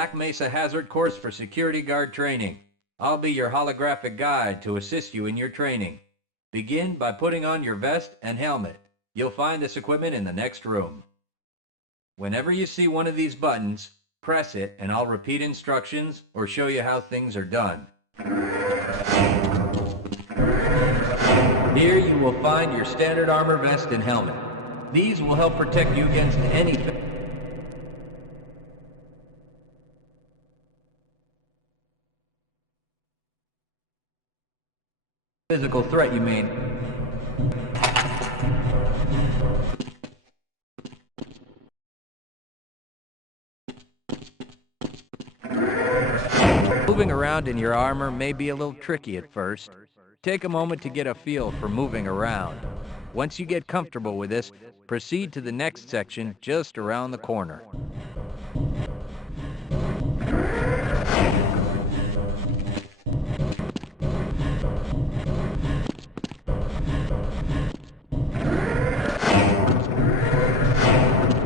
Black Mesa Hazard course for security guard training. I'll be your holographic guide to assist you in your training. Begin by putting on your vest and helmet. You'll find this equipment in the next room. Whenever you see one of these buttons, press it and I'll repeat instructions or show you how things are done. Here you will find your standard armor vest and helmet. These will help protect you against any physical threat you may. Moving around in your armor may be a little tricky at first. Take a moment to get a feel for moving around. Once you get comfortable with this, proceed to the next section just around the corner.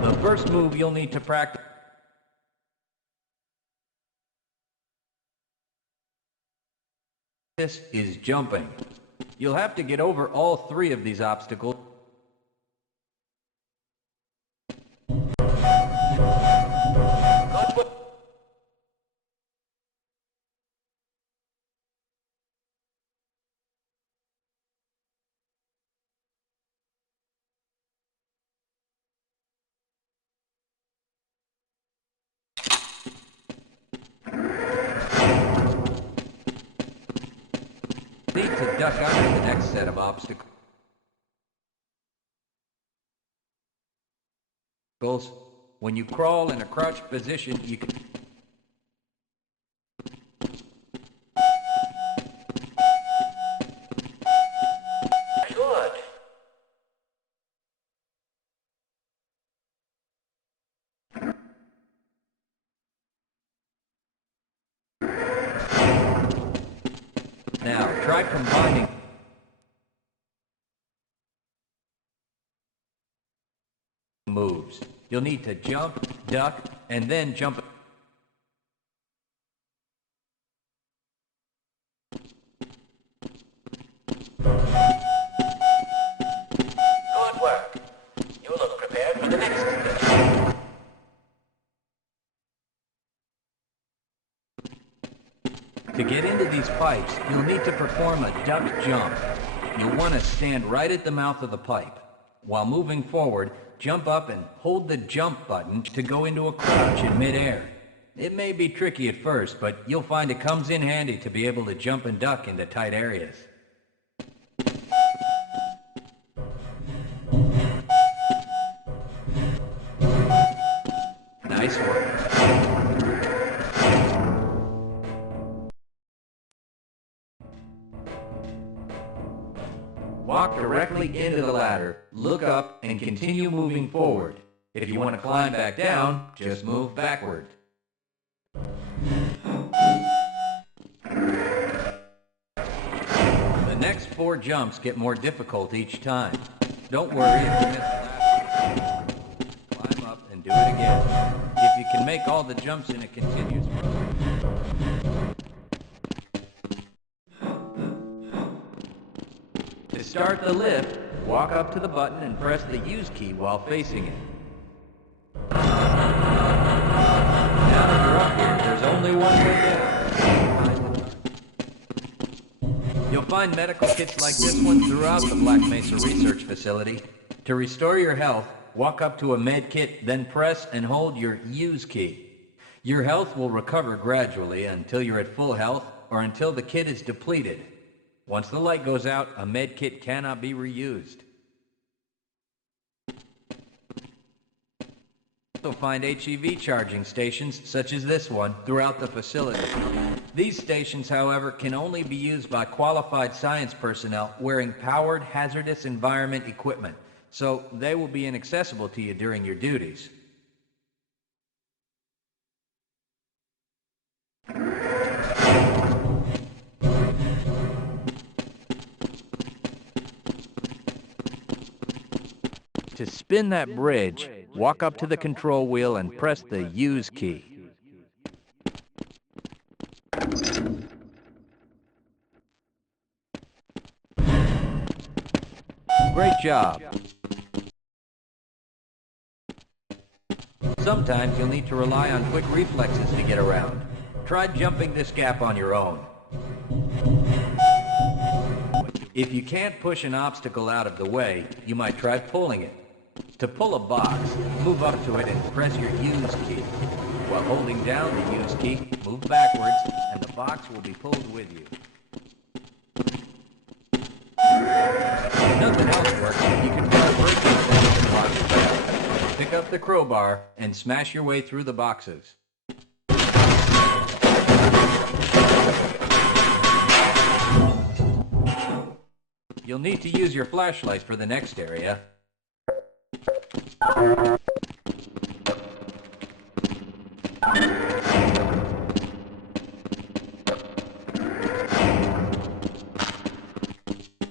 The first move you'll need to practice is jumping. You'll have to get over all three of these obstacles. Need to duck under the next set of obstacles. When you crawl in a crouched position, you can good. Now, try combining moves. You'll need to jump, duck, and then jump. Good work. You look prepared for the next stage. To get into these pipes, you'll need to perform a duck jump. You'll want to stand right at the mouth of the pipe. While moving forward, jump up and hold the jump button to go into a crouch in midair. It may be tricky at first, but you'll find it comes in handy to be able to jump and duck into tight areas. Nice work. Walk directly into the ladder, look up, and continue moving forward. If you want to climb back down, just move backward. The next 4 jumps get more difficult each time. Don't worry if you miss the last one. Climb up and do it again. If you can make all the jumps in a continuous row. To start the lift, walk up to the button and press the use key while facing it. Now that you're up here, there's only one way down. You'll find medical kits like this one throughout the Black Mesa Research Facility. To restore your health, walk up to a med kit, then press and hold your use key. Your health will recover gradually until you're at full health or until the kit is depleted. Once the light goes out, a med kit cannot be reused. You'll find HEV charging stations, such as this one, throughout the facility. These stations, however, can only be used by qualified science personnel wearing powered hazardous environment equipment, so they will be inaccessible to you during your duties. To spin that bridge, walk up to the control wheel and press the use key. Great job. Sometimes you'll need to rely on quick reflexes to get around. Try jumping this gap on your own. If you can't push an obstacle out of the way, you might try pulling it. To pull a box, move up to it and press your use key. While holding down the use key, move backwards and the box will be pulled with you. If nothing else works, you can try breaking things while you're back. Pick up the crowbar and smash your way through the boxes. You'll need to use your flashlight for the next area.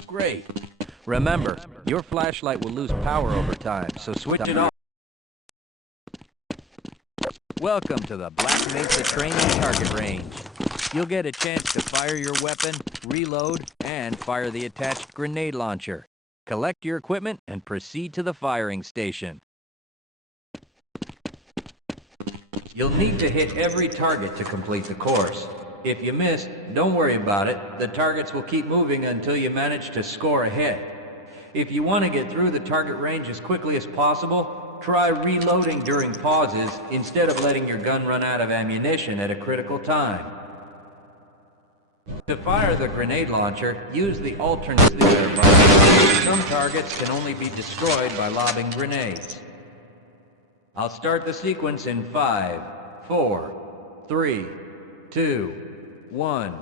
Great. Remember, your flashlight will lose power over time, so switch it off. Welcome to the Black Mesa Training Target Range. You'll get a chance to fire your weapon, reload, and fire the attached grenade launcher. Collect your equipment and proceed to the firing station. You'll need to hit every target to complete the course. If you miss, don't worry about it. The targets will keep moving until you manage to score a hit. If you want to get through the target range as quickly as possible, try reloading during pauses instead of letting your gun run out of ammunition at a critical time. To fire the grenade launcher, use the alternate fire button. Some targets can only be destroyed by lobbing grenades. I'll start the sequence in 5, 4, 3, 2, 1.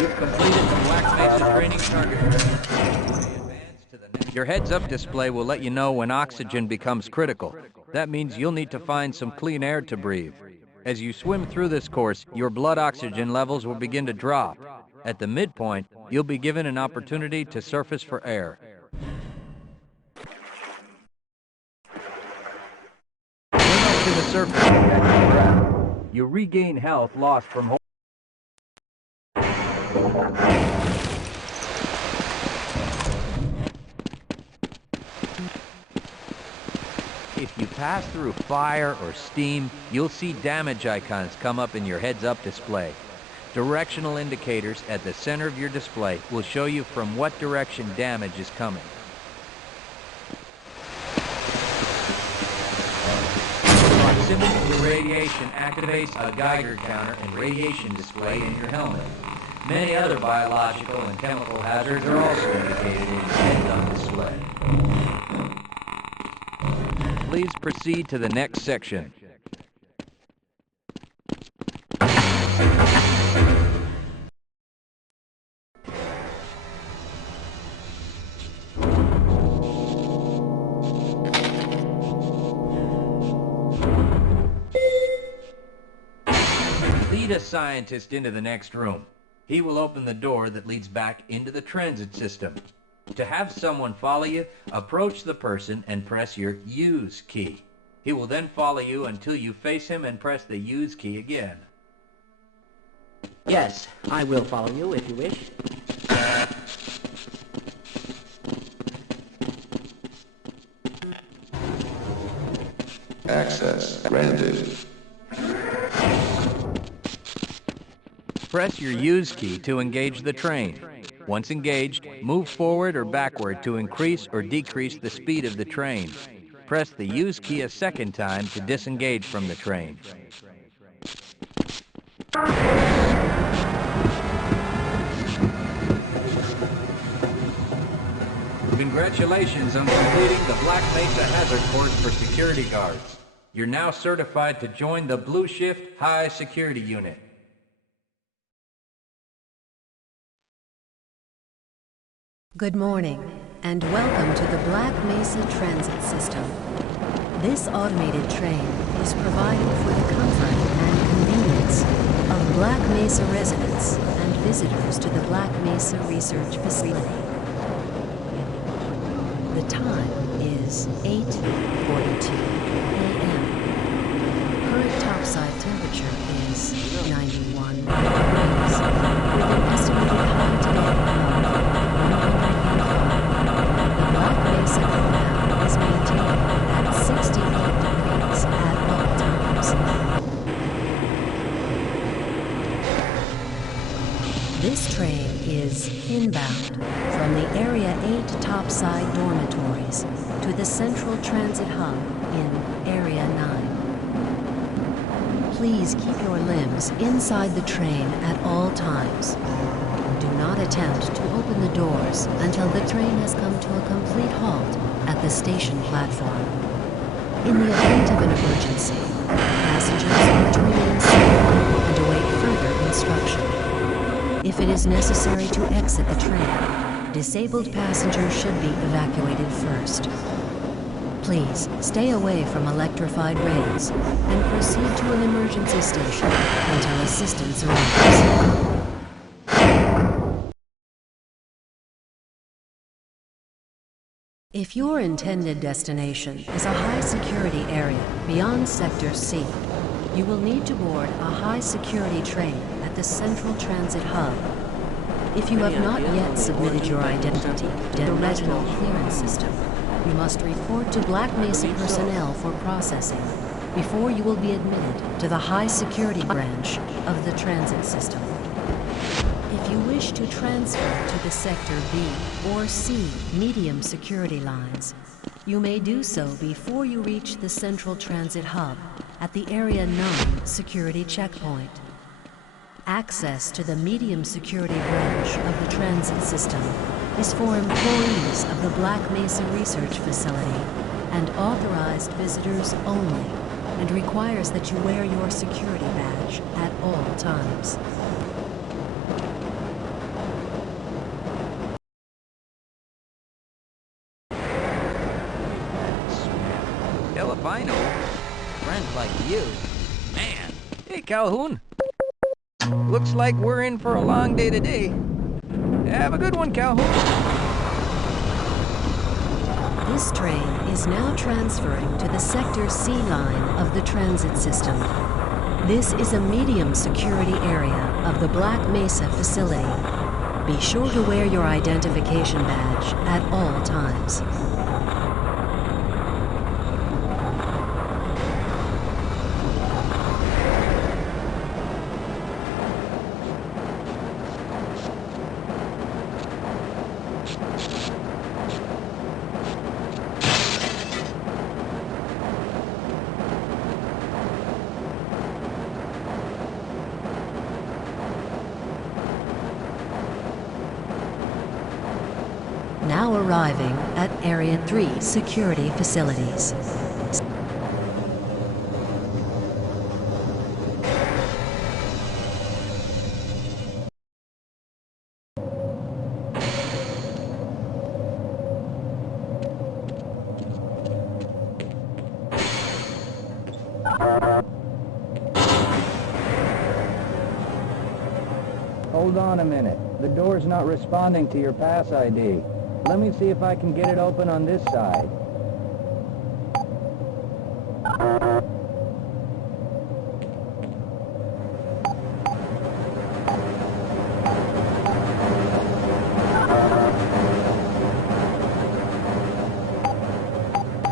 You've completed the Black Mesa Training Target. Your heads-up display will let you know when oxygen becomes critical. That means you'll need to find some clean air to breathe. As you swim through this course, your blood oxygen levels will begin to drop. At the midpoint, you'll be given an opportunity to surface for air. Swim up to the surface and catch your breath. You regain health lost from If you pass through fire or steam, you'll see damage icons come up in your heads-up display. Directional indicators at the center of your display will show you from what direction damage is coming. Proximity to radiation activates a Geiger counter and radiation display in your helmet. Many other biological and chemical hazards are also indicated in the heads-up display. Please proceed to the next section. Lead a scientist into the next room. He will open the door that leads back into the transit system. To have someone follow you, approach the person and press your use key. He will then follow you until you face him and press the use key again. Yes, I will follow you if you wish. Access granted. Press your use key to engage the train. Once engaged, move forward or backward to increase or decrease the speed of the train. Press the use key a second time to disengage from the train. Congratulations on completing the Black Mesa Hazard Course for security guards. You're now certified to join the Blue Shift High Security Unit. Good morning, and welcome to the Black Mesa Transit System. This automated train is provided for the comfort and convenience of Black Mesa residents and visitors to the Black Mesa Research Facility. The time is 8:42 a.m. Current topside temperature is 91 degrees, with an estimated high today of 105. The Black Mesa compound is maintained at 68 degrees at all times. This train is inbound from the Area 8 topside dormitories to the Central Transit Hub in Area 9. Please keep your limbs inside the train at all times. Do not attempt to open the doors until the train has come to a complete halt at the station platform. In the event of an emergency, passengers are to remain seated and await further instruction. If it is necessary to exit the train, disabled passengers should be evacuated first. Please stay away from electrified rails and proceed to an emergency station until assistance arrives. If your intended destination is a high-security area beyond Sector C, you will need to board a high-security train at the Central Transit Hub. If you have not yet submitted your identity to the Regional Clearance System, you must report to Black Mesa personnel for processing before you will be admitted to the high-security branch of the transit system. If you wish to transfer to the Sector B or C medium security lines, you may do so before you reach the Central Transit Hub at the Area 9 security checkpoint. Access to the medium security branch of the transit system is for employees of the Black Mesa Research Facility and authorized visitors only, and requires that you wear your security badge at all times. Hell if I know. Friends like you. Man. Hey, Calhoun. Looks like we're in for a long day today. Have a good one, Calhoun. This train is now transferring to the Sector C line of the transit system. This is a medium security area of the Black Mesa facility. Be sure to wear your identification badge at all times. Now arriving at Area 3 security facilities. Hold on a minute. The door's not responding to your pass ID. Let me see if I can get it open on this side.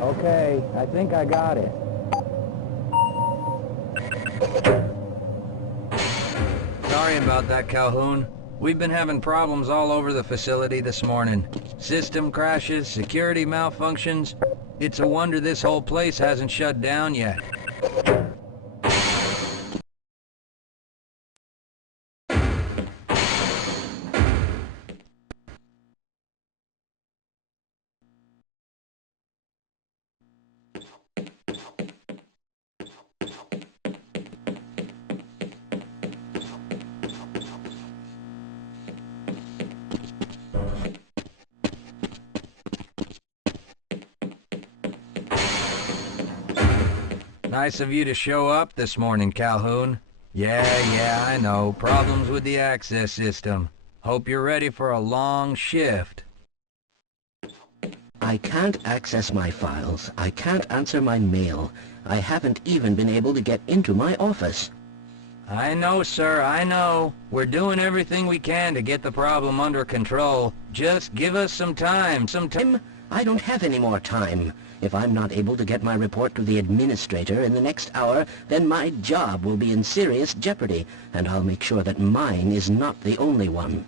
Okay, I think I got it. Sorry about that, Calhoun. We've been having problems all over the facility this morning. System crashes, security malfunctions. It's a wonder this whole place hasn't shut down yet. Nice of you to show up this morning, Calhoun. Yeah, I know. Problems with the access system. Hope you're ready for a long shift. I can't access my files. I can't answer my mail. I haven't even been able to get into my office. I know, sir, I know. We're doing everything we can to get the problem under control. Just give us some time, I don't have any more time. If I'm not able to get my report to the administrator in the next hour, then my job will be in serious jeopardy, and I'll make sure that mine is not the only one.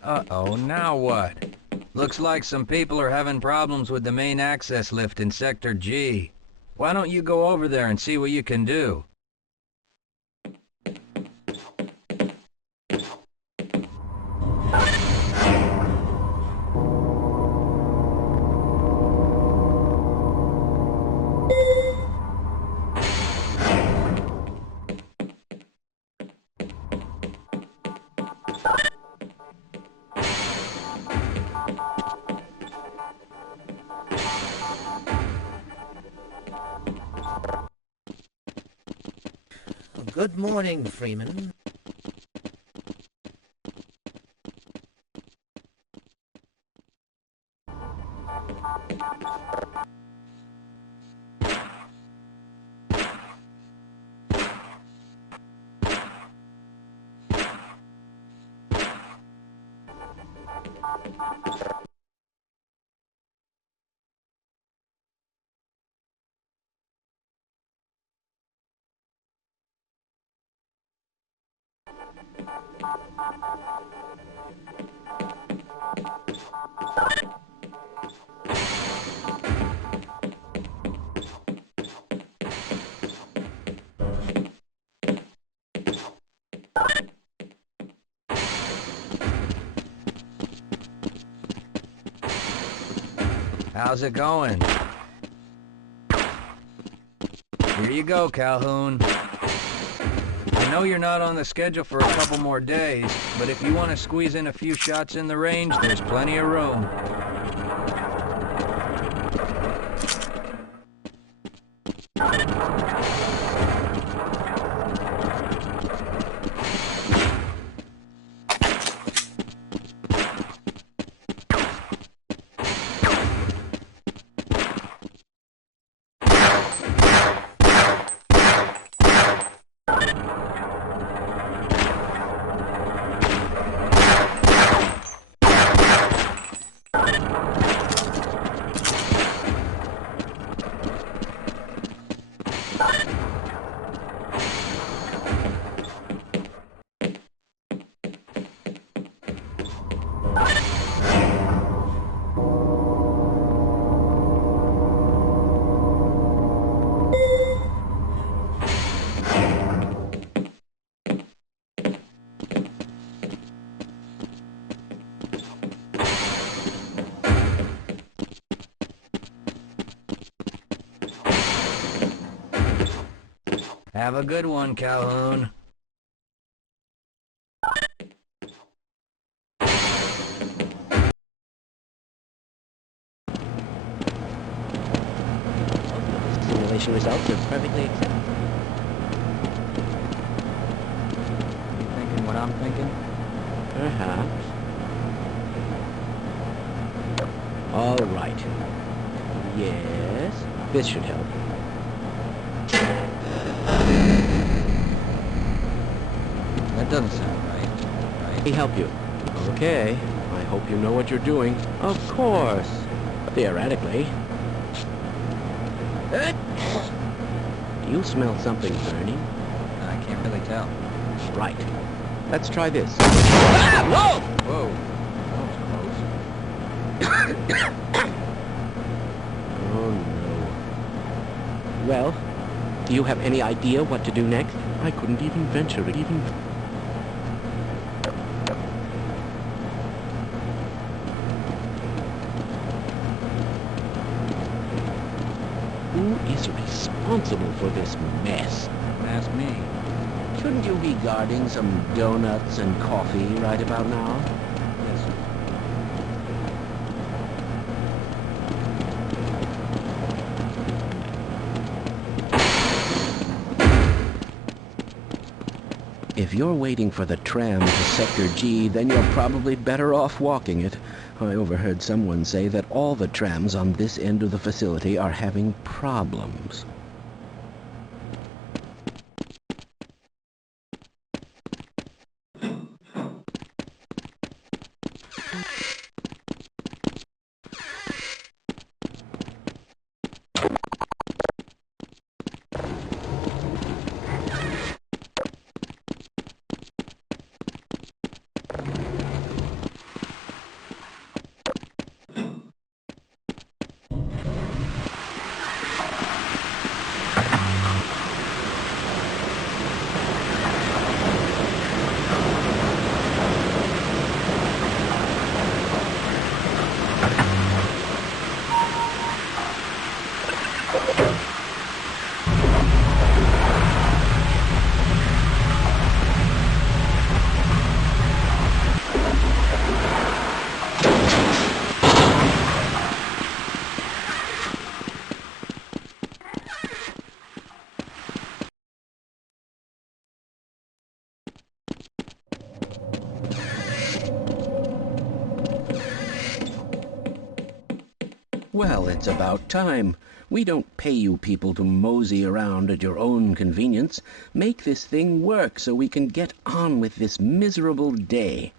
Uh-oh, now what? Looks like some people are having problems with the main access lift in Sector G. Why don't you go over there and see what you can do? Good morning, Freeman. How's it going? Here you go, Calhoun. I know you're not on the schedule for a couple more days, but if you want to squeeze in a few shots in the range, there's plenty of room. Have a good one, Calhoun. Simulation results are perfectly acceptable. You thinking what I'm thinking? Perhaps. All right. Yes, this should help. That doesn't sound right. Let me help you. Okay. I hope you know what you're doing. Of course. Theoretically. Do you smell something burning? I can't really tell. Right. Let's try this. Ah! Whoa! Whoa. That was close. Oh, no. Well, do you have any idea what to do next? I couldn't even venture it. is responsible for this mess? Ask me. Shouldn't you be guarding some donuts and coffee right about now? Yes, sir. If you're waiting for the tram to Sector G, then you're probably better off walking it. I overheard someone say that all the trams on this end of the facility are having problems. Well, it's about time. We don't pay you people to mosey around at your own convenience. Make this thing work so we can get on with this miserable day.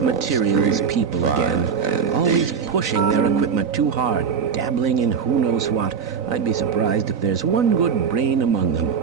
Materials people again, always pushing their equipment too hard, dabbling in who knows what. I'd be surprised if there's one good brain among them.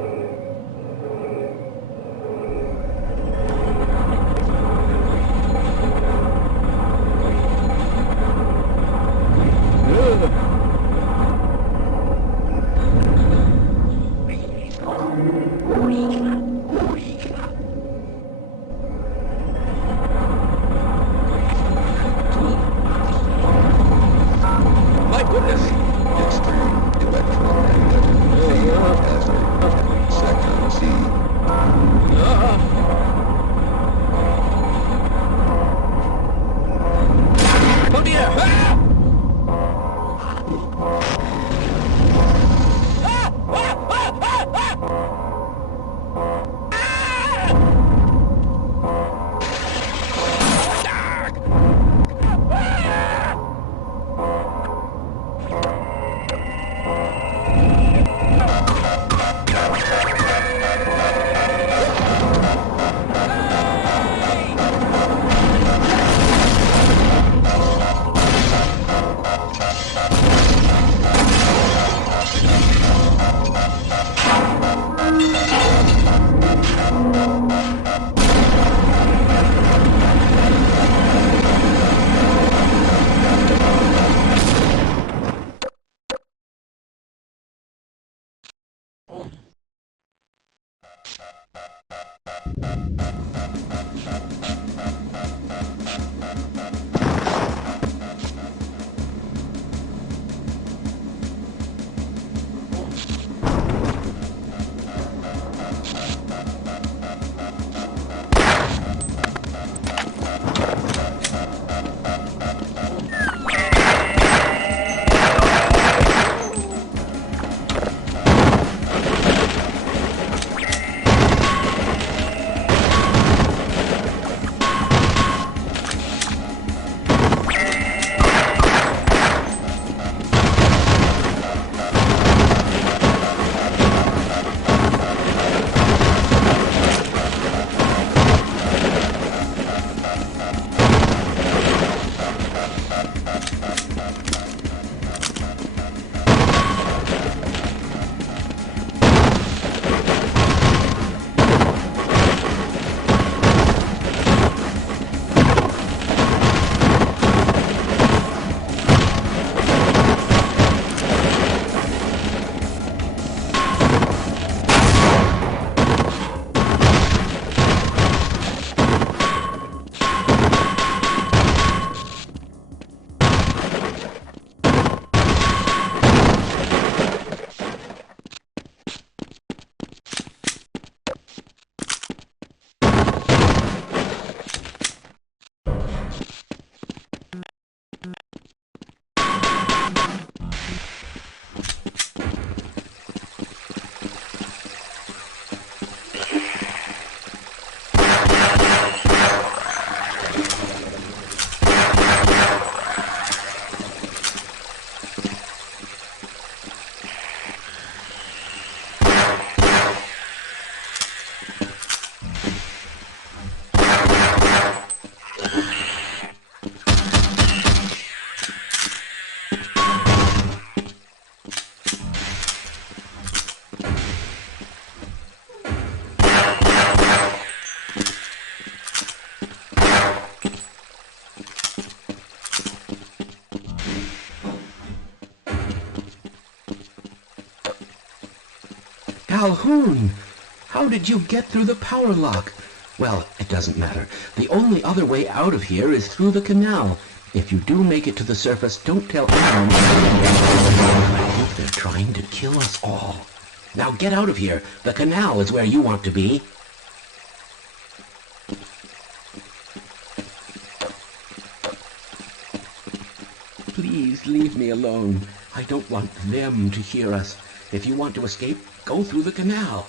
Calhoun! How did you get through the power lock? Well, it doesn't matter. The only other way out of here is through the canal. If you do make it to the surface, don't tell anyone. I think they're trying to kill us all. Now get out of here. The canal is where you want to be. Please leave me alone. I don't want them to hear us. If you want to escape, go through the canal.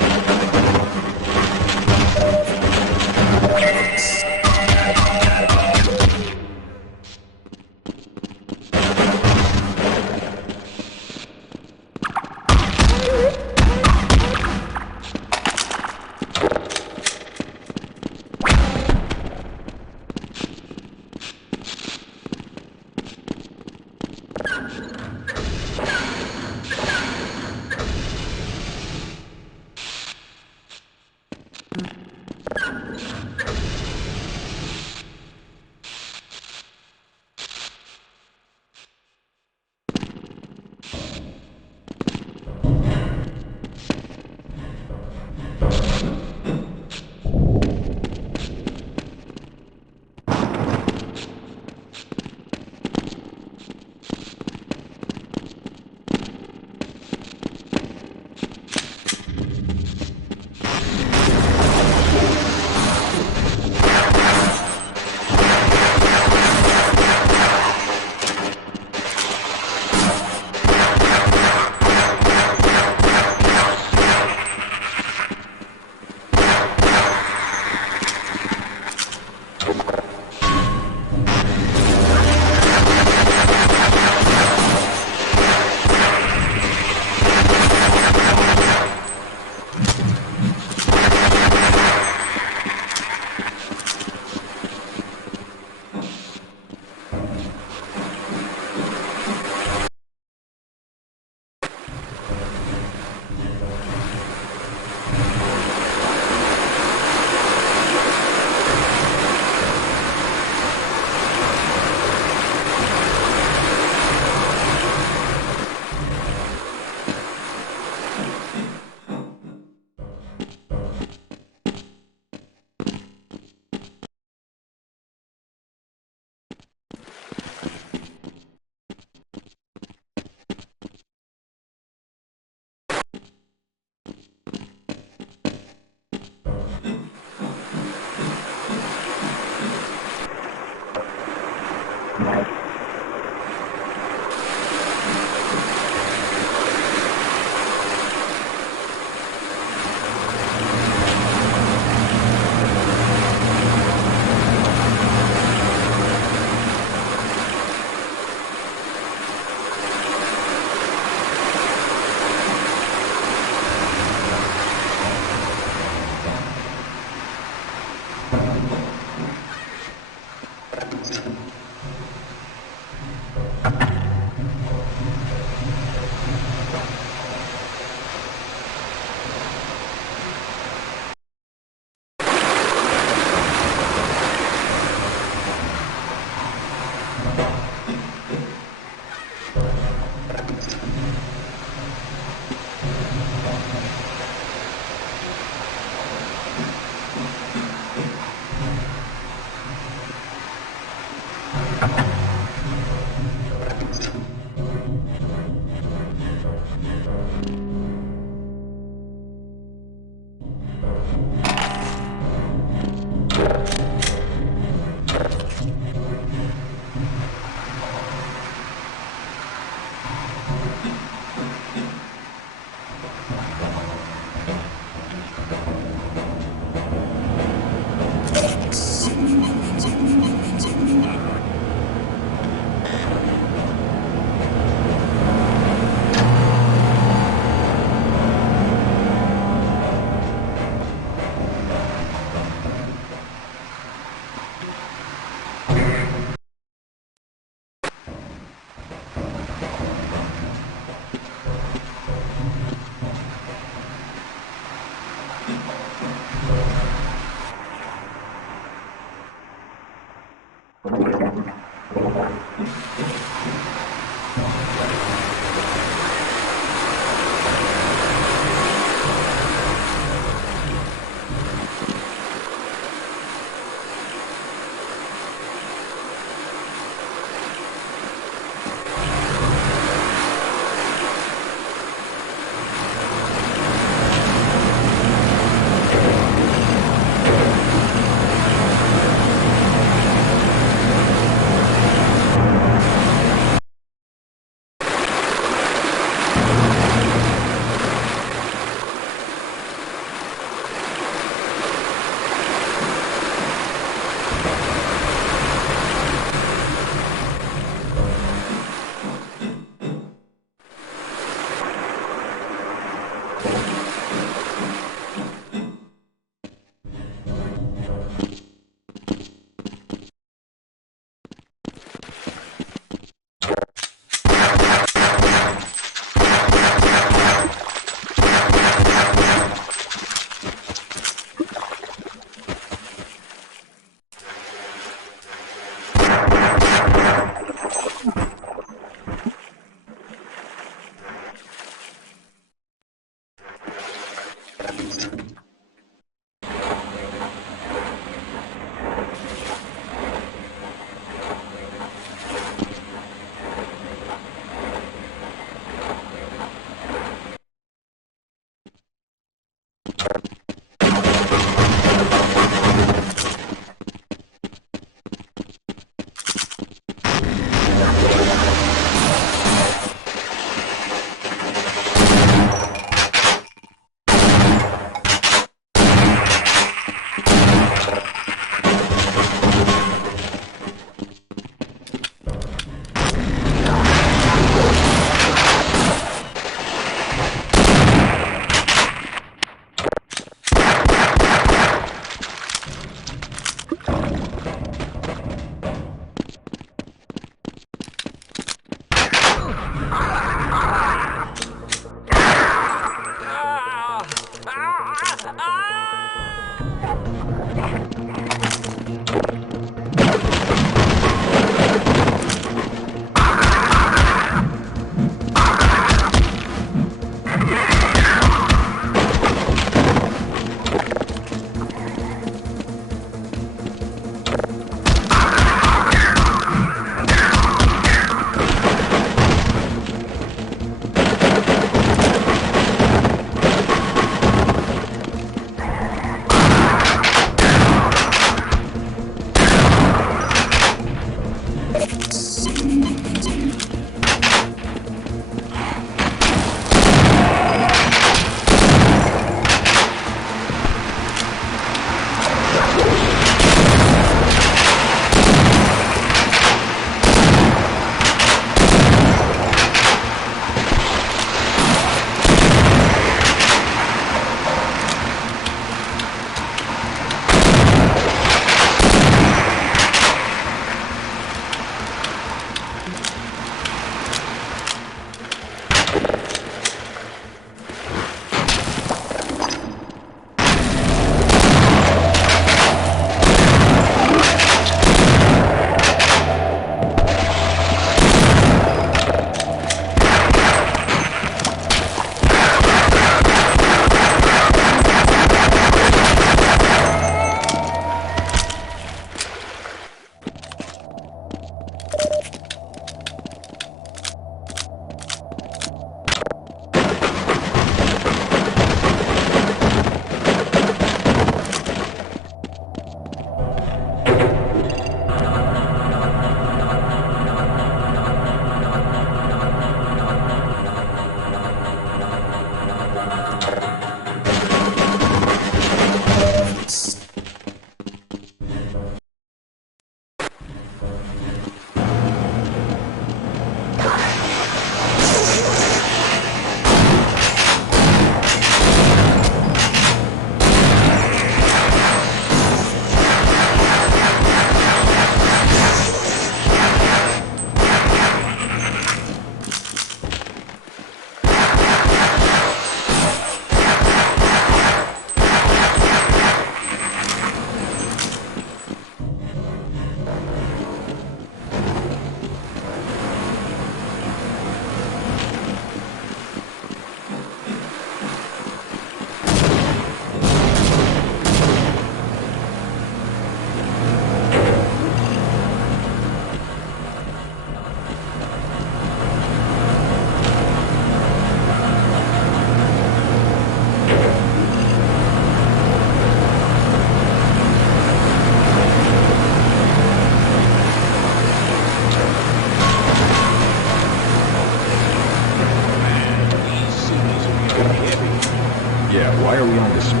are we on display?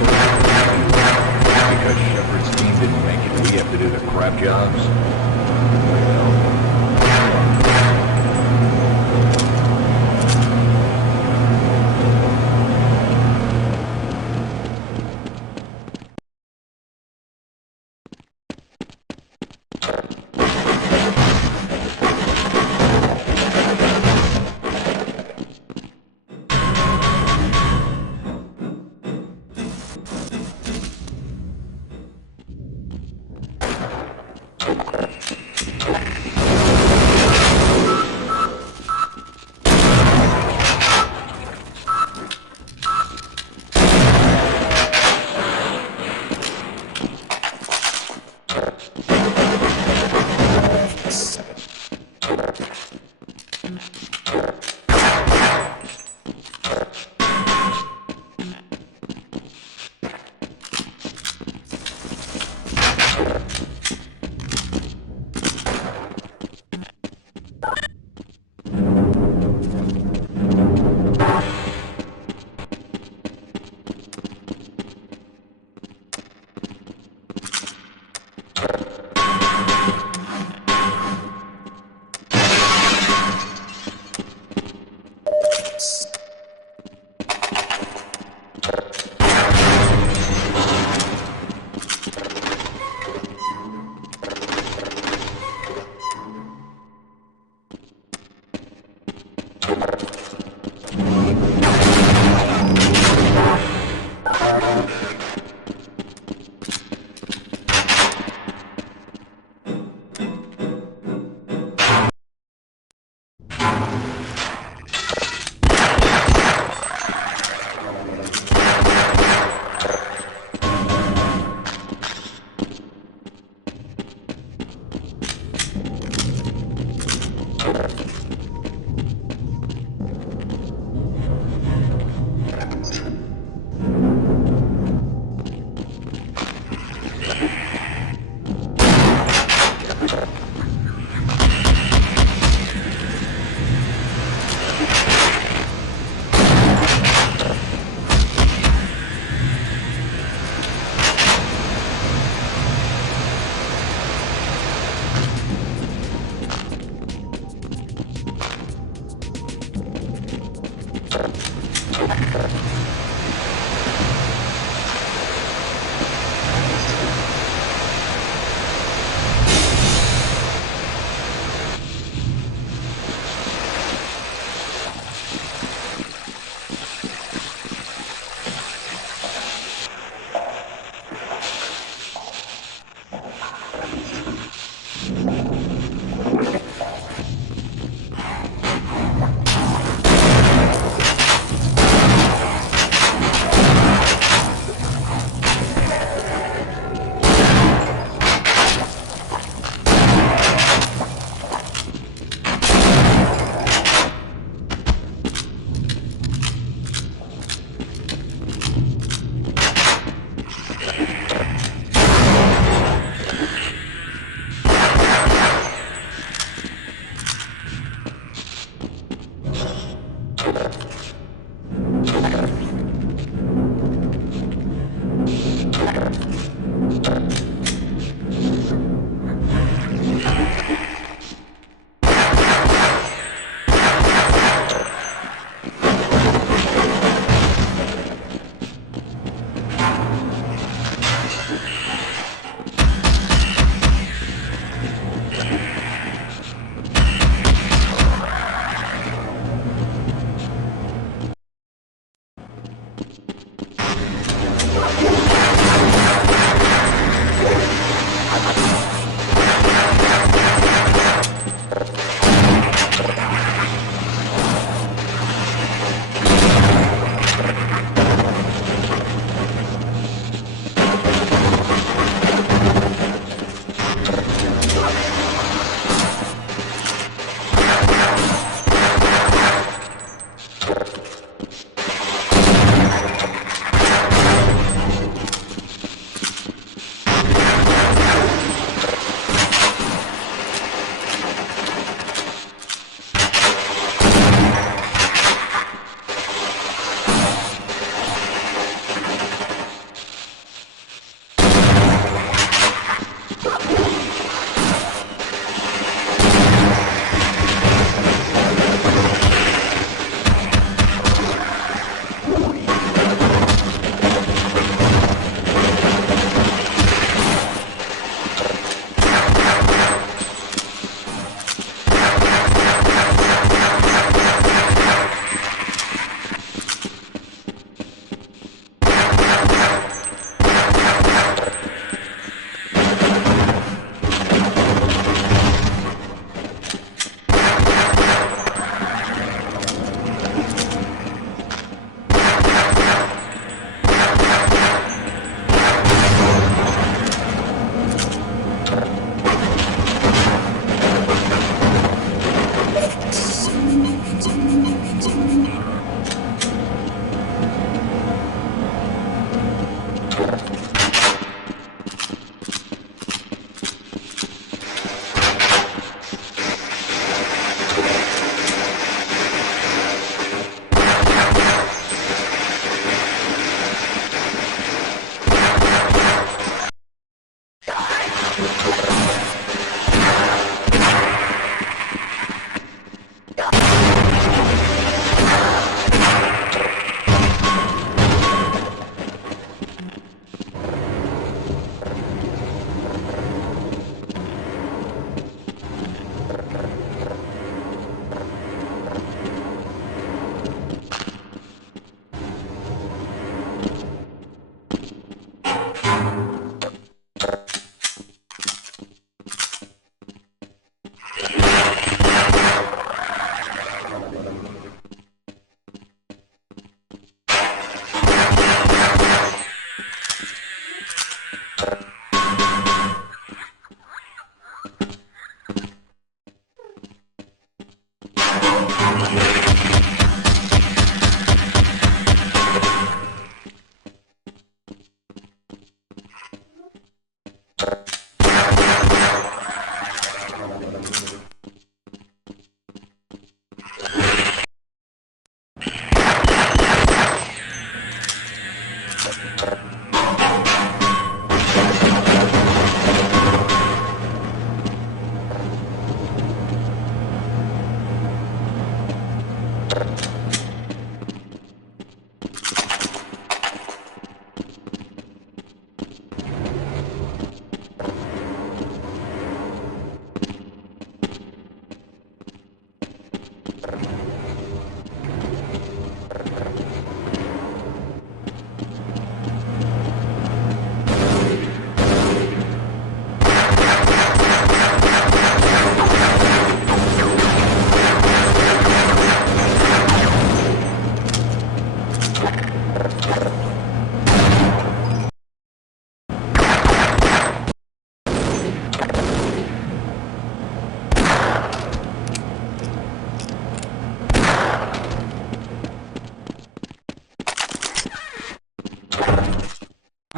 Because Shepard's team didn't make it, we have to do the crap jobs?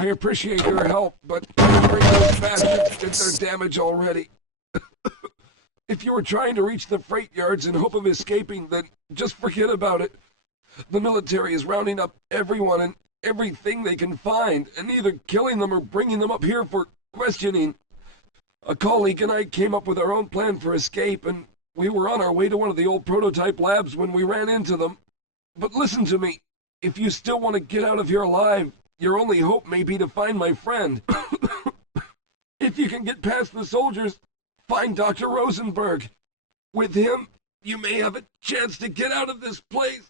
I appreciate your help, but I'm afraid those bastards did their damage already. If you were trying to reach the freight yards in hope of escaping, then just forget about it. The military is rounding up everyone and everything they can find, and either killing them or bringing them up here for questioning. A colleague and I came up with our own plan for escape, and we were on our way to one of the old prototype labs when we ran into them. But listen to me. If you still want to get out of here alive, your only hope may be to find my friend. If you can get past the soldiers, find Dr. Rosenberg. With him, you may have a chance to get out of this place.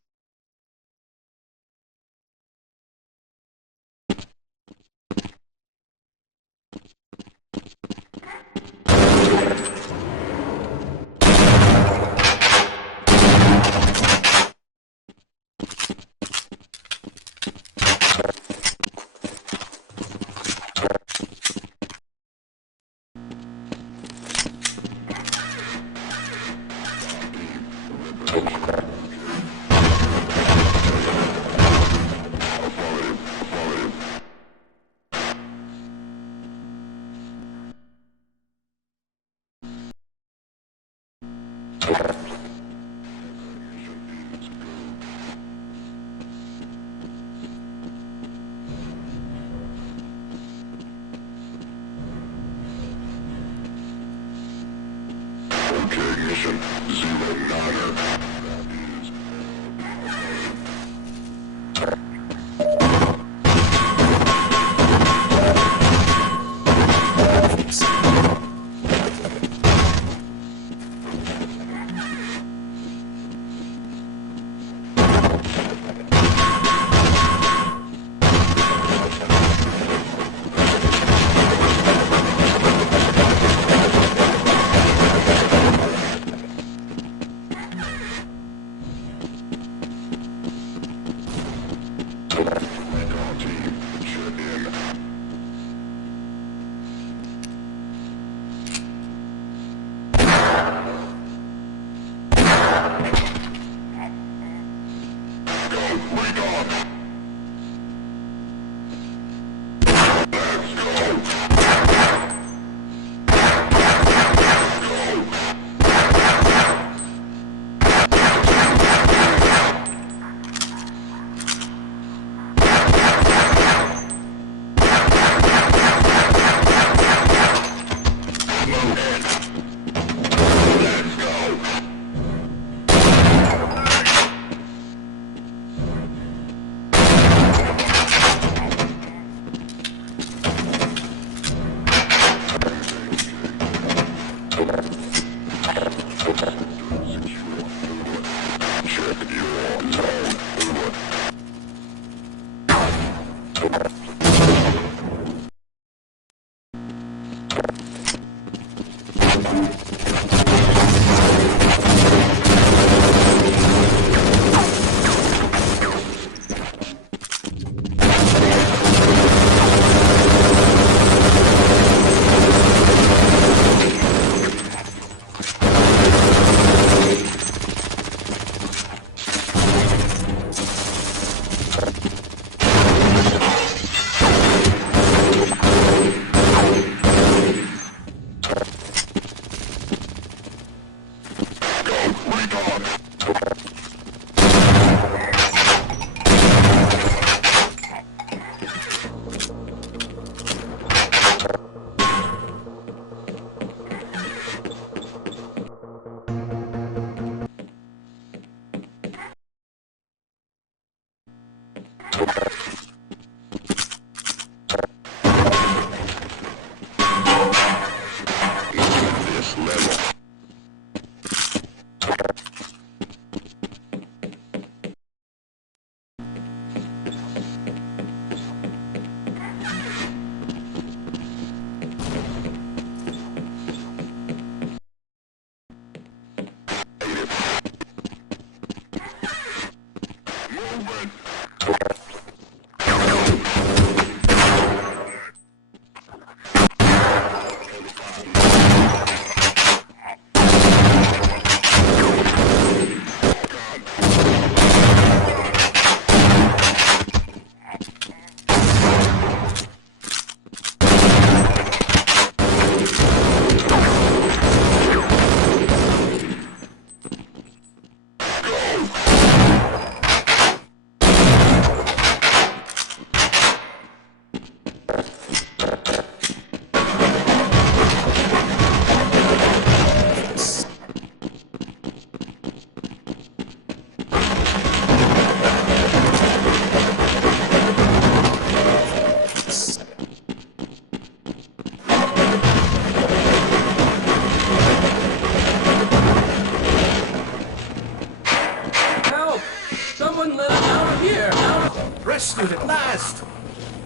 Rescued at last!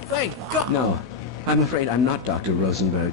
Thank God! No, I'm afraid I'm not Dr. Rosenberg.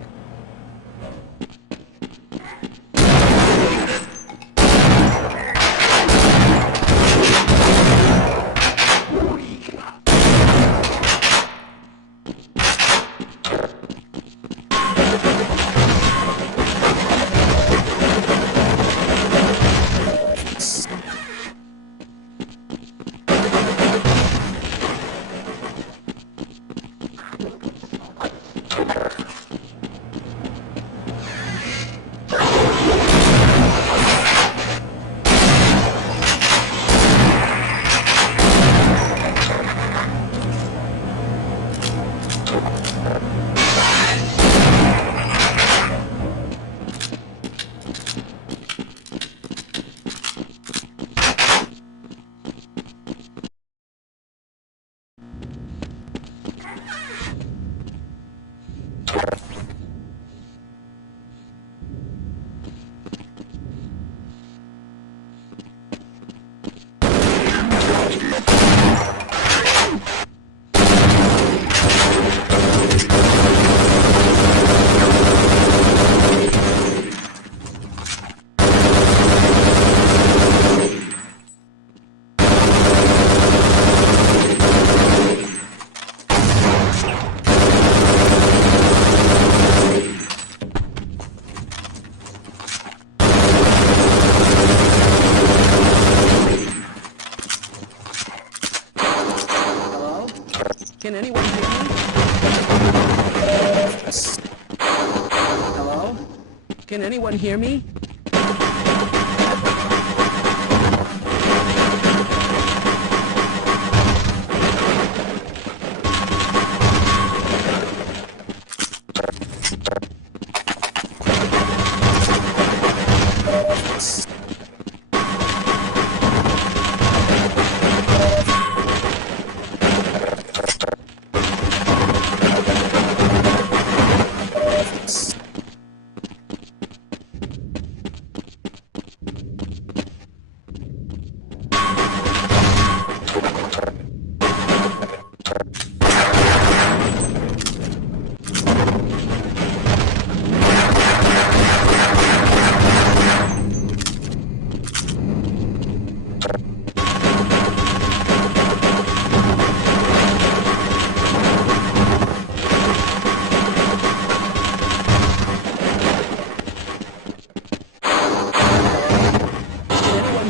Can anyone hear me? Hello? Can anyone hear me?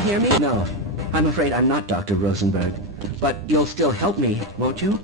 Hear me? No, I'm afraid I'm not Dr. Rosenberg. But you'll still help me, won't you?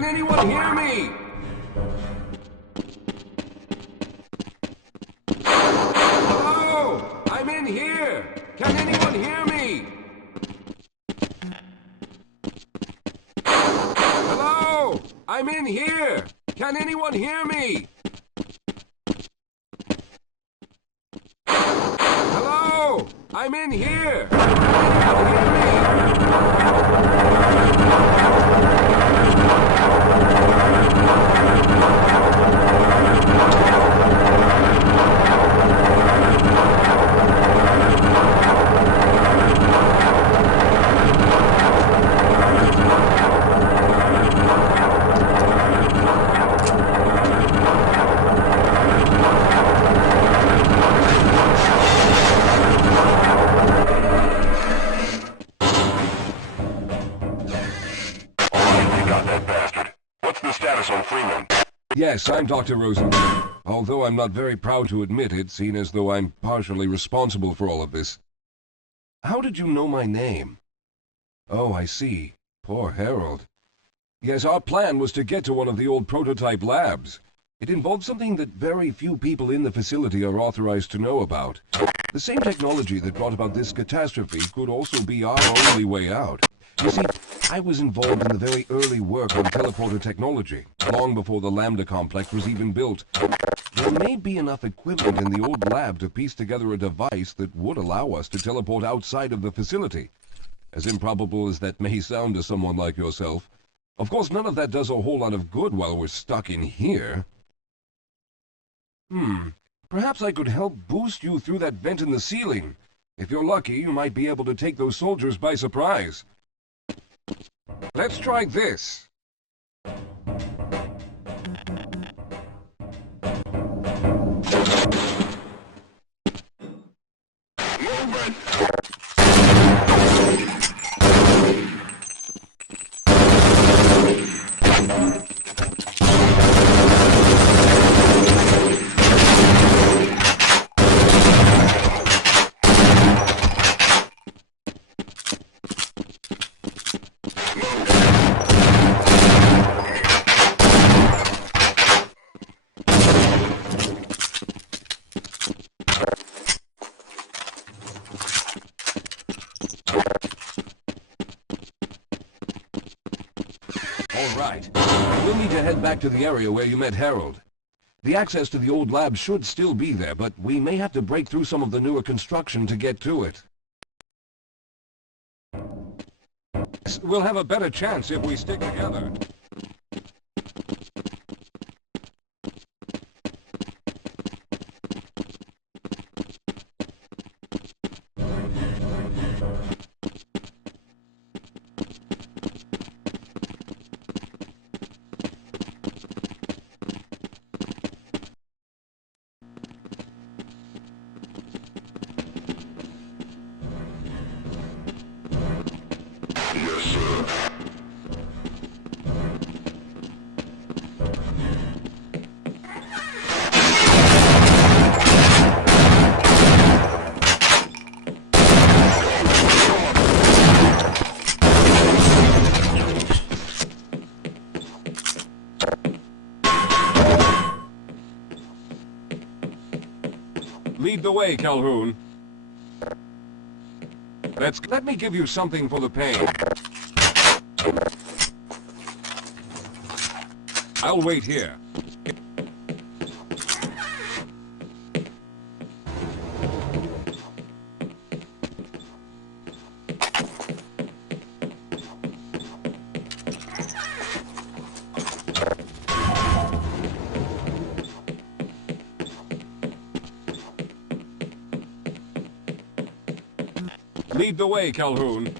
Can anyone hear me? Hello? I'm in here. Can anyone hear me? Hello? I'm in here. Can anyone hear me? Hello? I'm in here. Can anyone hear me? Yes, I'm Dr. Rosenberg, although I'm not very proud to admit it, seeing as though I'm partially responsible for all of this. How did you know my name? Oh, I see. Poor Harold. Yes, our plan was to get to one of the old prototype labs. It involved something that very few people in the facility are authorized to know about. The same technology that brought about this catastrophe could also be our only way out. You see, I was involved in the very early work on teleporter technology, long before the Lambda complex was even built. There may be enough equipment in the old lab to piece together a device that would allow us to teleport outside of the facility. As improbable as that may sound to someone like yourself. Of course, none of that does a whole lot of good while we're stuck in here. Perhaps I could help boost you through that vent in the ceiling. If you're lucky, you might be able to take those soldiers by surprise. Let's try this. Alright, we'll need to head back to the area where you met Harold. The access to the old lab should still be there, but we may have to break through some of the newer construction to get to it. We'll have a better chance if we stick together. Lead the way, Calhoun. Let me give you something for the pain. I'll wait here. Lead the way, Calhoun.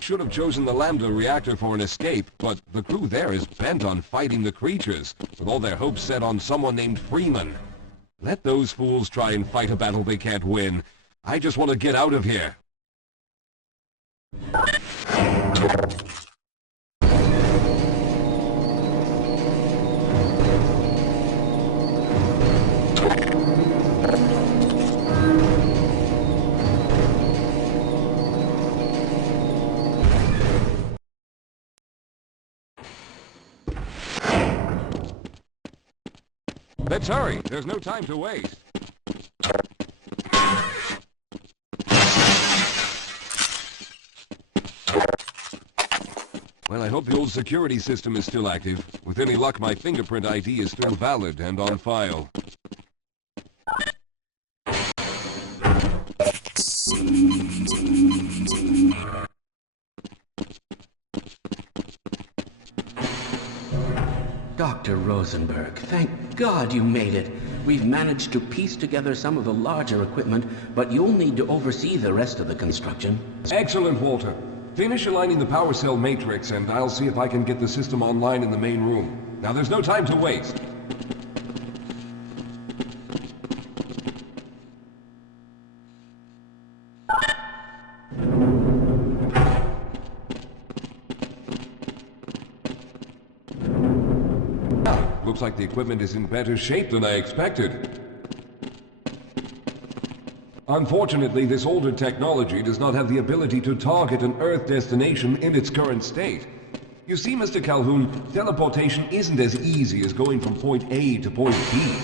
Should have chosen the Lambda reactor for an escape, but the crew there is bent on fighting the creatures, with all their hopes set on someone named Freeman. Let those fools try and fight a battle they can't win. I just want to get out of here. Let's hurry. There's no time to waste. Well, I hope the old security system is still active. With any luck, my fingerprint ID is still valid and on file. Dr. Rosenberg, thank God you made it. We've managed to piece together some of the larger equipment, but you'll need to oversee the rest of the construction. Excellent, Walter. Finish aligning the power cell matrix, and I'll see if I can get the system online in the main room. Now, there's no time to waste. Looks like the equipment is in better shape than I expected. Unfortunately, this older technology does not have the ability to target an Earth destination in its current state. You see, Mr. Calhoun, teleportation isn't as easy as going from point A to point B.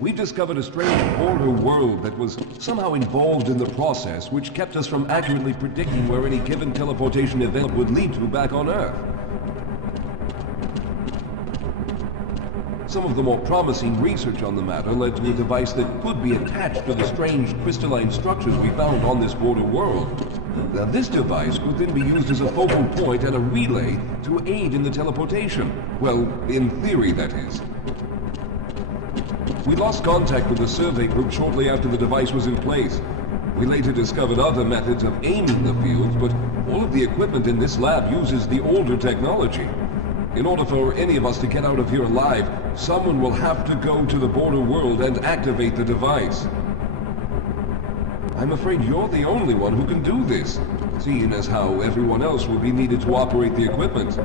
We've discovered a strange border world that was somehow involved in the process, which kept us from accurately predicting where any given teleportation event would lead to back on Earth. Some of the more promising research on the matter led to a device that could be attached to the strange crystalline structures we found on this border world. Now, this device could then be used as a focal point and a relay to aid in the teleportation. Well, in theory, that is. We lost contact with the survey group shortly after the device was in place. We later discovered other methods of aiming the fields, but all of the equipment in this lab uses the older technology. In order for any of us to get out of here alive, someone will have to go to the border world and activate the device. I'm afraid you're the only one who can do this, seeing as how everyone else will be needed to operate the equipment.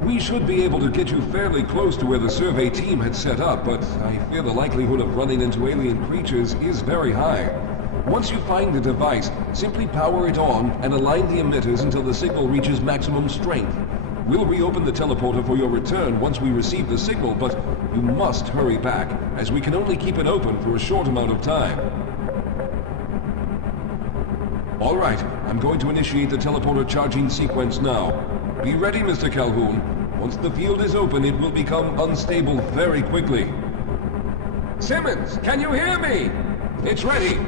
We should be able to get you fairly close to where the survey team had set up, but I fear the likelihood of running into alien creatures is very high. Once you find the device, simply power it on and align the emitters until the signal reaches maximum strength. We'll reopen the teleporter for your return once we receive the signal, but you must hurry back, as we can only keep it open for a short amount of time. All right, I'm going to initiate the teleporter charging sequence now. Be ready, Mr. Calhoun. Once the field is open, it will become unstable very quickly. Simmons, can you hear me? It's ready.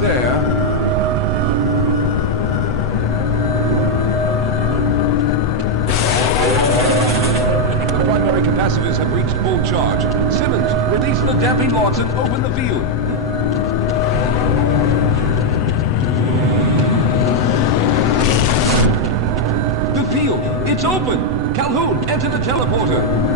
There. The primary capacitors have reached full charge. Simmons, release the damping lots and open the field. The field, it's open! Calhoun, enter the teleporter.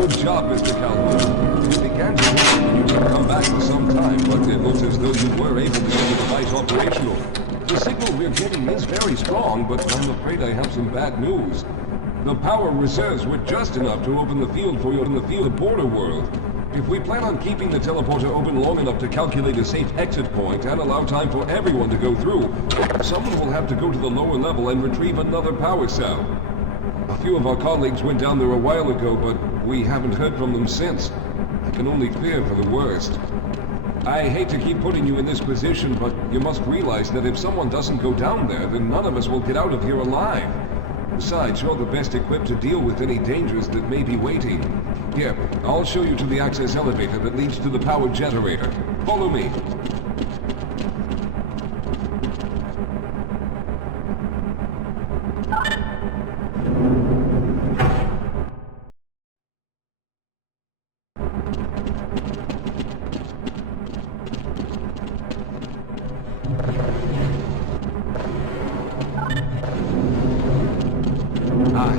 Good job, Mr. Calhoun. It began to look that you would come back for some time, but it looks as though you were able to get the device operational. The signal we're getting is very strong, but I'm afraid I have some bad news. The power reserves were just enough to open the field for you in the field border world. If we plan on keeping the teleporter open long enough to calculate a safe exit point and allow time for everyone to go through, someone will have to go to the lower level and retrieve another power cell. A few of our colleagues went down there a while ago, but we haven't heard from them since. I can only fear for the worst. I hate to keep putting you in this position, but you must realize that if someone doesn't go down there, then none of us will get out of here alive. Besides, you're the best equipped to deal with any dangers that may be waiting. Here, I'll show you to the access elevator that leads to the power generator. Follow me.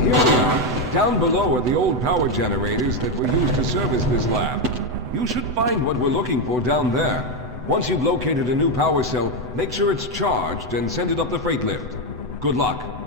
Here we are. Down below are the old power generators that were used to service this lab. You should find what we're looking for down there. Once you've located a new power cell, make sure it's charged and send it up the freight lift. Good luck.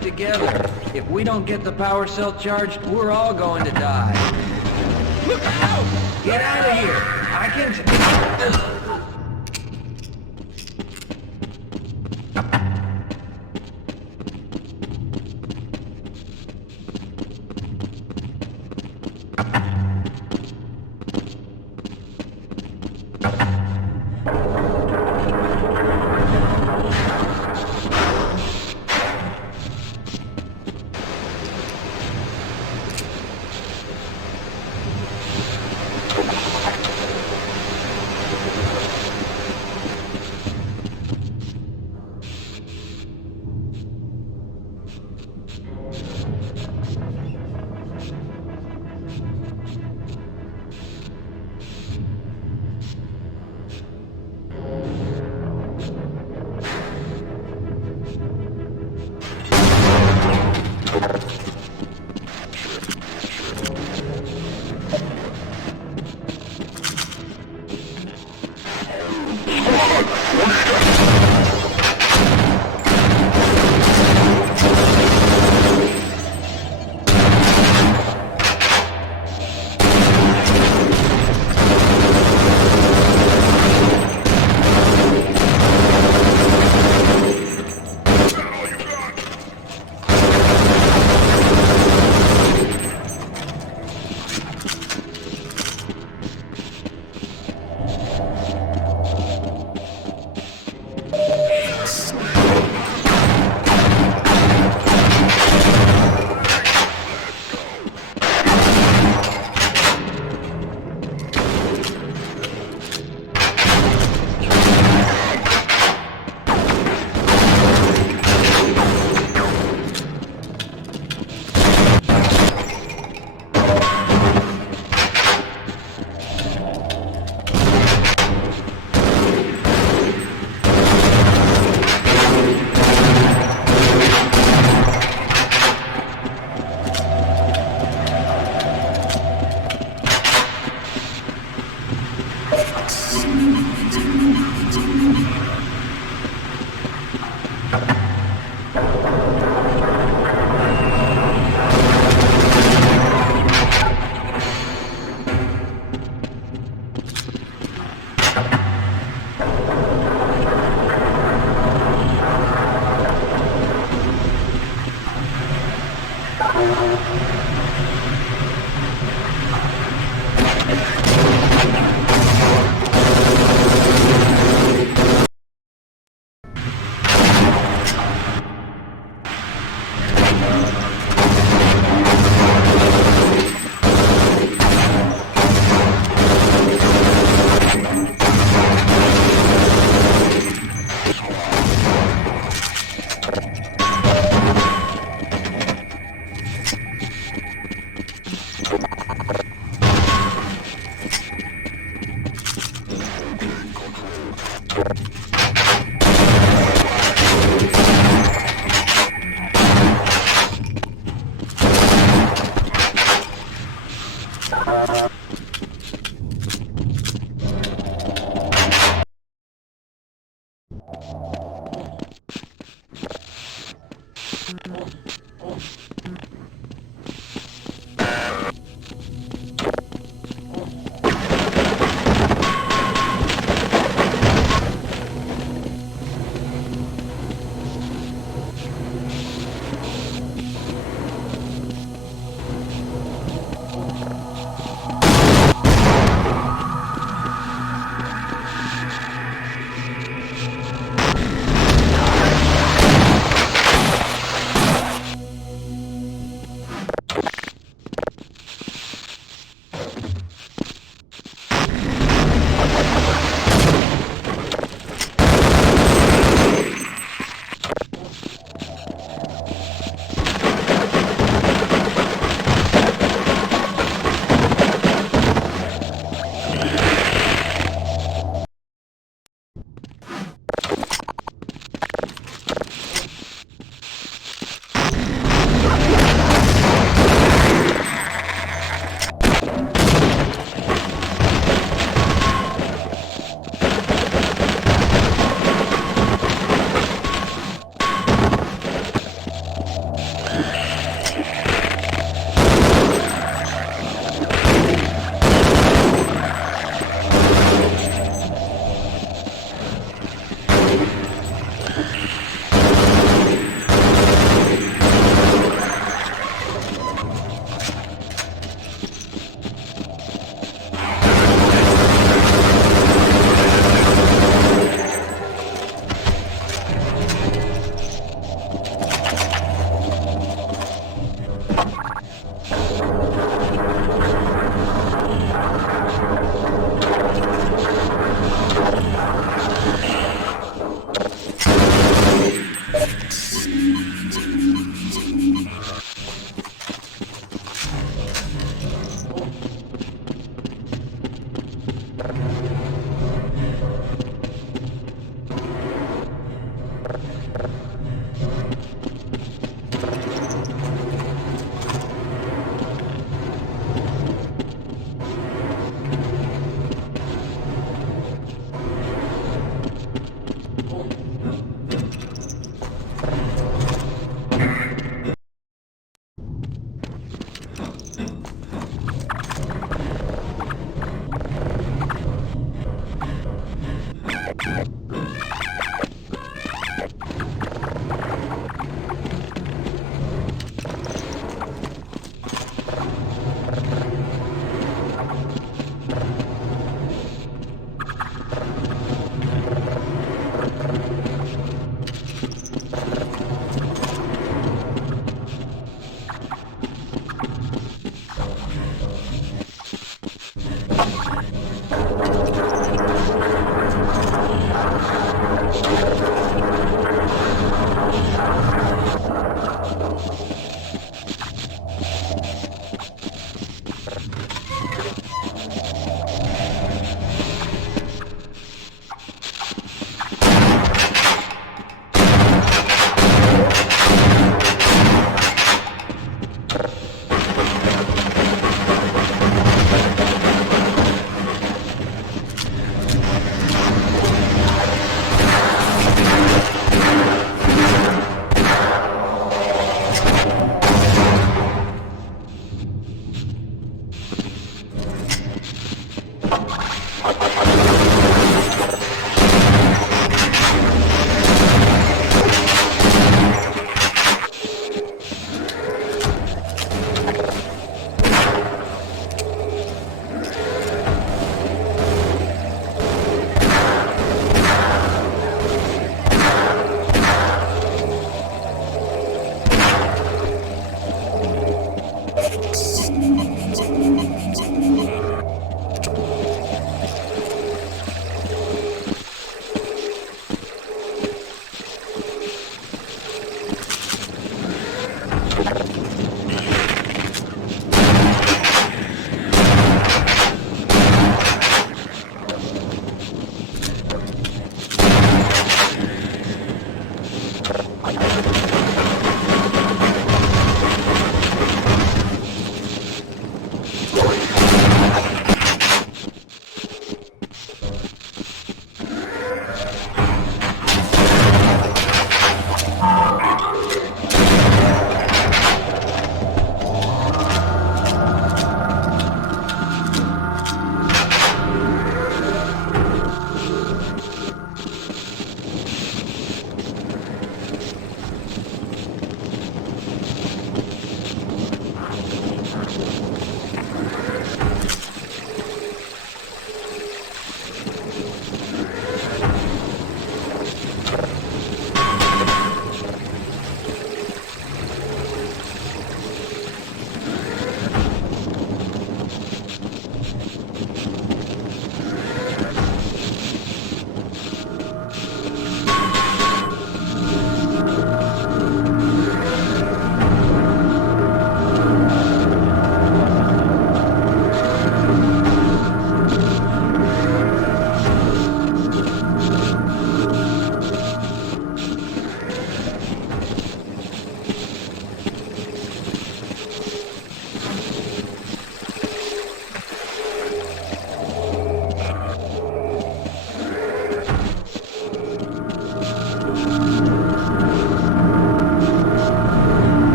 Together. If we don't get the power cell charged, we're all going to die. Look out! Get out of here! I can...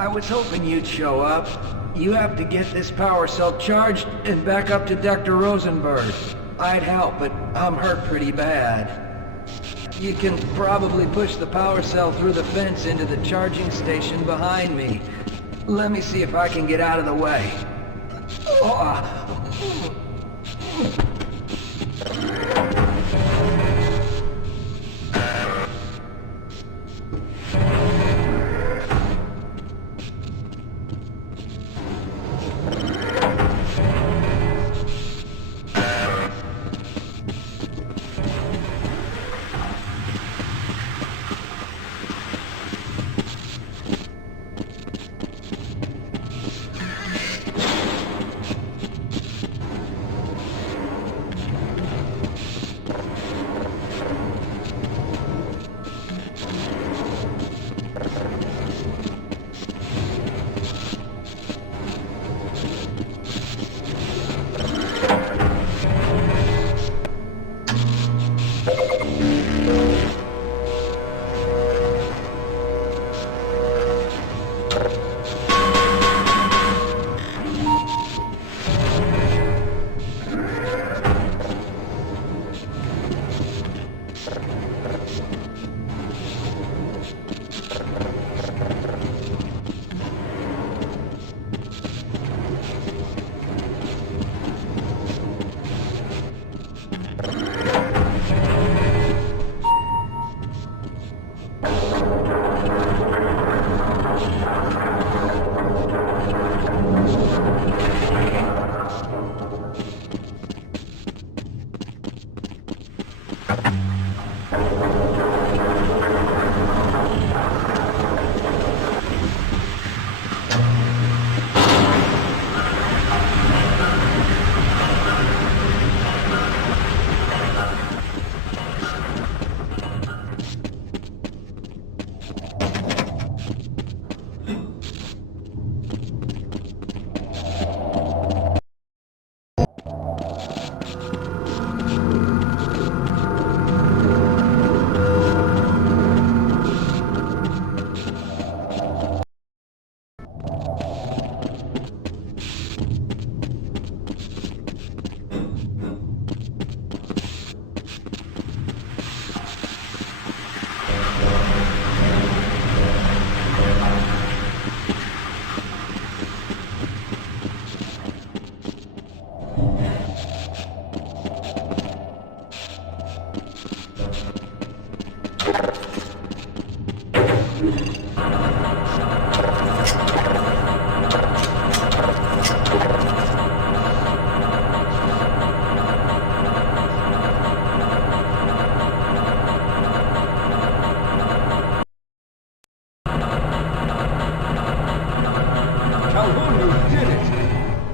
I was hoping you'd show up. You have to get this power cell charged and back up to Dr. Rosenberg. I'd help, but I'm hurt pretty bad. You can probably push the power cell through the fence into the charging station behind me. Let me see if I can get out of the way.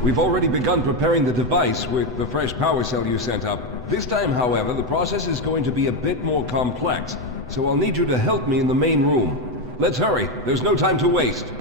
We've already begun preparing the device with the fresh power cell you sent up. This time, however, the process is going to be a bit more complex, so I'll need you to help me in the main room. Let's hurry, there's no time to waste.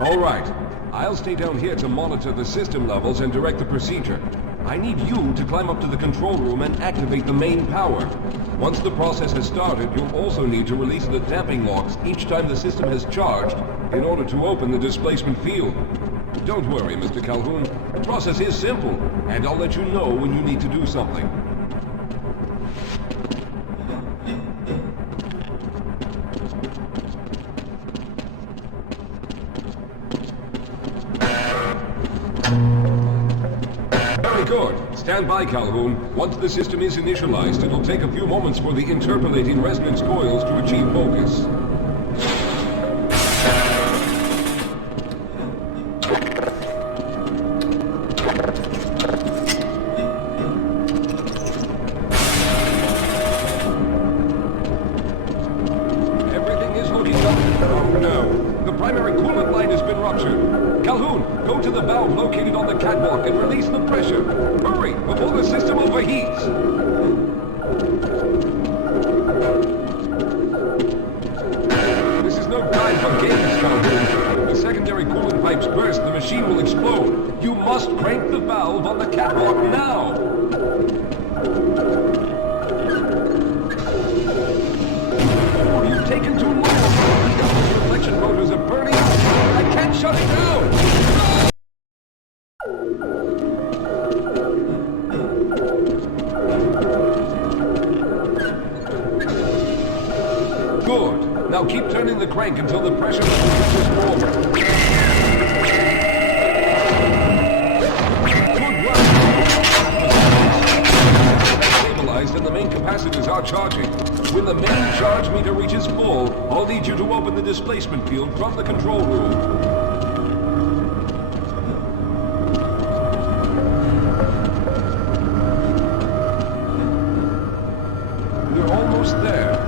All right. I'll stay down here to monitor the system levels and direct the procedure. I need you to climb up to the control room and activate the main power. Once the process has started, you'll also need to release the damping locks each time the system has charged in order to open the displacement field. Don't worry, Mr. Calhoun. The process is simple, and I'll let you know when you need to do something. Good. Stand by, Calhoun. Once the system is initialized, it'll take a few moments for the interpolating resonance coils to achieve focus. Everything is looking up. Oh no. The primary coolant line has been ruptured. Calhoun, go to the valve located on the catwalk and release the pressure. Hurry, before the system overheats. pipes burst, the machine will explode. You must crank the valve on the catwalk now! Oh, you've taken too long! The reflection motors are burning up! I can't shut it down! Good. Now keep turning the crank until the pressure level reaches forward. Good work. Stabilized and the main capacitors are charging. When the main charge meter reaches full, I'll need you to open the displacement field from the control room. We're almost there.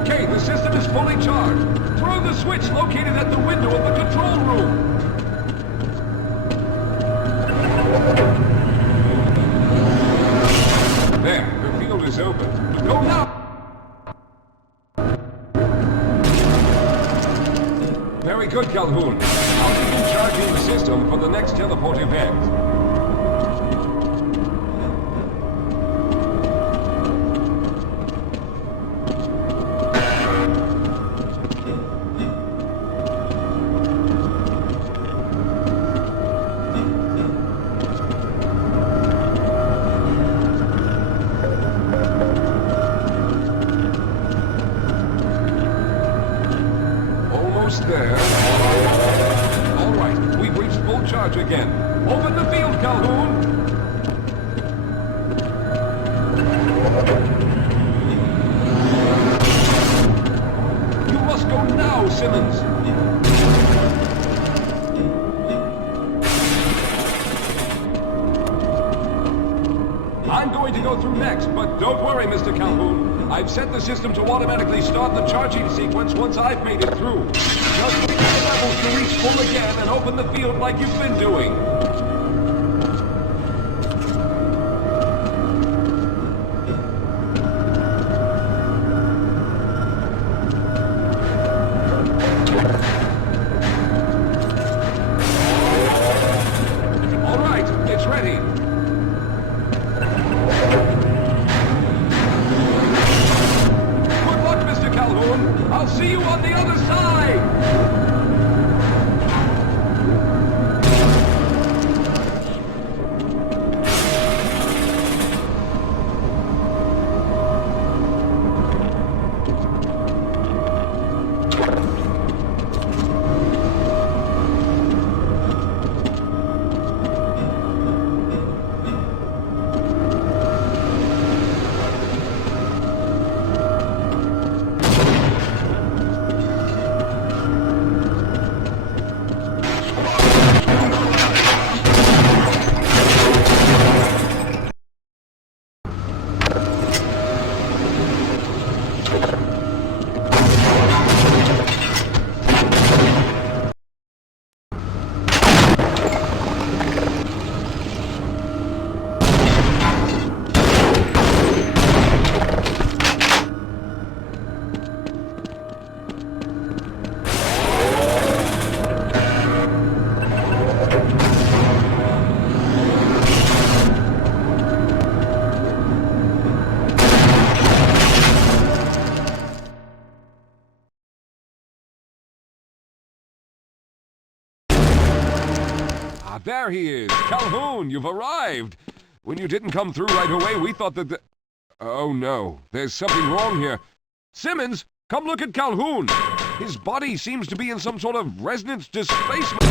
Okay, the system is fully charged. Throw the switch located at the window of the control room. There, the field is open. Go now! Very good, Calhoun. I'll begin charging the system for the next teleport event. There. All right, we've reached full charge again. Open the field, Calhoun! You must go now, Simmons! I'm going to go through next, but don't worry, Mr. Calhoun. I've set the system to automatically start the charging sequence once I've made it through. Just wait for the levels to reach full again and open the field like you've been doing. All right, it's ready. I'll see you on the other side! There he is! Calhoun, you've arrived! When you didn't come through right away, we thought that the... Oh no, there's something wrong here. Simmons, come look at Calhoun! His body seems to be in some sort of resonance displacement.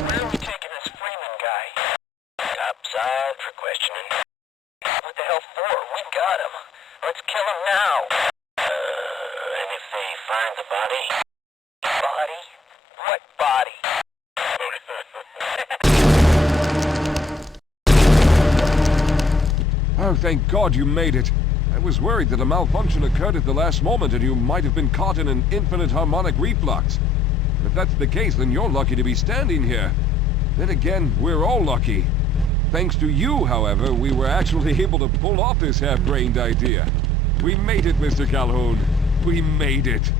Where are we taking this Freeman guy? Topside for questioning. What the hell for? We got him. Let's kill him now. And if they find the body? Body? What body? Oh, thank God you made it. I was worried that a malfunction occurred at the last moment and you might have been caught in an infinite harmonic reflux. If that's the case, then you're lucky to be standing here. Then again, we're all lucky. Thanks to you, however, we were actually able to pull off this half-brained idea. We made it, Mr. Calhoun. We made it.